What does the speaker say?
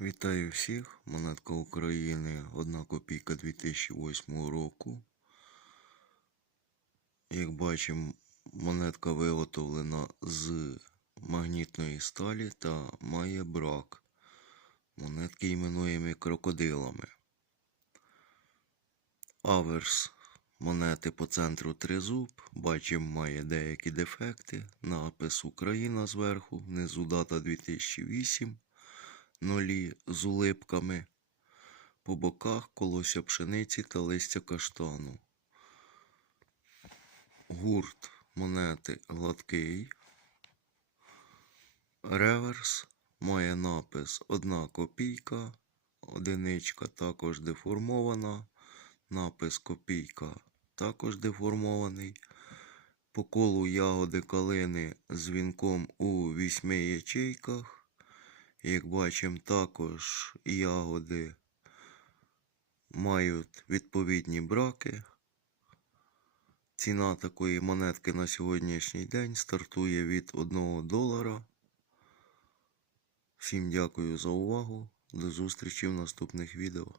Вітаю всіх. Монетка України 1 копійка 2008 року. Як бачимо, монетка виготовлена з магнітної сталі та має брак. Монетки іменуємо крокодилами. Аверс монети по центру тризуб. Бачимо, має деякі дефекти. Напис Україна зверху, внизу дата 2008 нолі з улипками, по боках колося пшениці та листя каштану. Гурт монети гладкий. Реверс має напис 1 копійка, одиничка також деформована, напис копійка також деформований. По колу ягоди калини з вінком у вісьми ячейках. Як бачимо, також ягоди мають відповідні браки. Ціна такої монетки на сьогоднішній день стартує від 1 долара. Всім дякую за увагу. До зустрічі в наступних відео.